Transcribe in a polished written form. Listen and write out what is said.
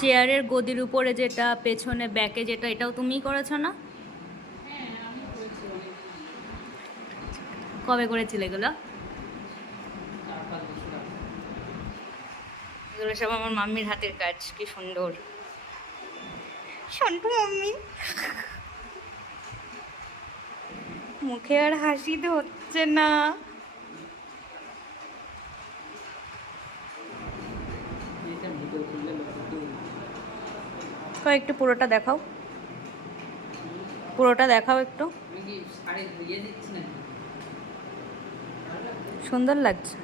চেয়ারের গদির উপরে যেটা, পেছনে ব্যাকে যেটা, এটাও তুমিই করেছো না? কবে করেছিলে এগুলো? এগুলো সব আমার মাম্মির হাতের কাজ। কি সুন্দর সন্টু মাম্মি। মুখে আর হাসিতে হচ্ছে না। একটু পুরোটা দেখাও, পুরোটা দেখাও একটু। সুন্দর লাগছে।